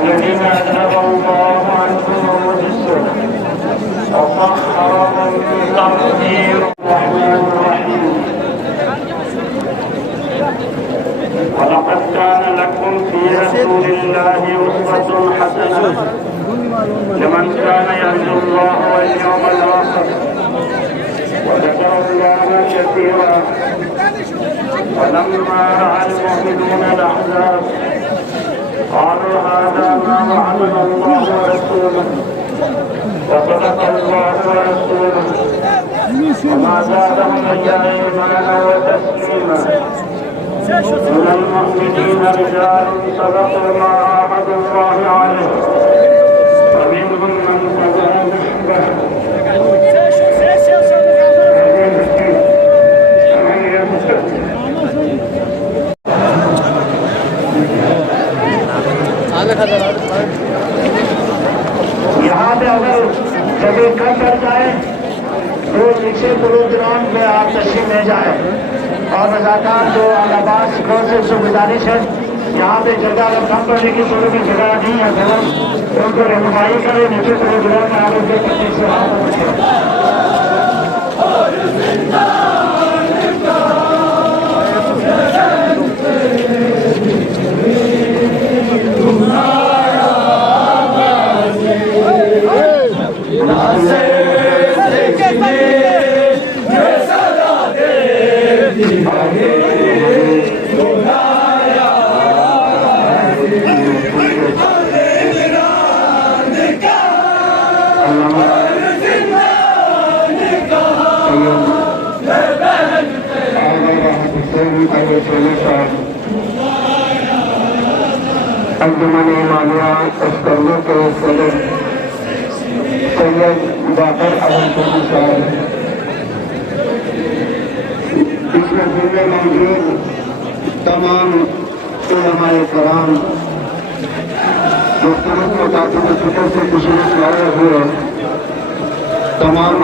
الذين أذهب الله عنهم الرجس وطهرهم تطهيرا. الرحمن الرحيم. ولقد كان لكم في رسول الله أسوة حسنة لمن كان يرجو الله واليوم الآخر وذكر الله كثيرا. ولما رأى المؤمنون الأحزاب قالوا هذا ما وعدنا الله ورسوله وصدق الله ورسوله وما زادهم إلا إيمانا وتسليما. من المؤمنين رجال صدقوا ما عاهدوا الله عليه ومنهم من قضى نحبه. यहाँ पे अगर जब कम कर जाए तो रिक्शे प्रोग्राम में आप तशरीफ ले जाए और रज़ाकार जो आबाद सिखों से उससे गुजारिश है यहाँ पे जगह अगर कम करने की सूरत में जगह नहीं है तो उनको रहनुमाई करें नीचे प्रोग्राम में आप उनके पीछे से अंजुमन इमामिया अस्करों के सदर सैयद बाकर अहमद साहब, इसमें जिले मौजूद तमाम उलमाए कराम, मुख्तलिफ मकासद फिक्र से तशरीफ लाए हुए तमाम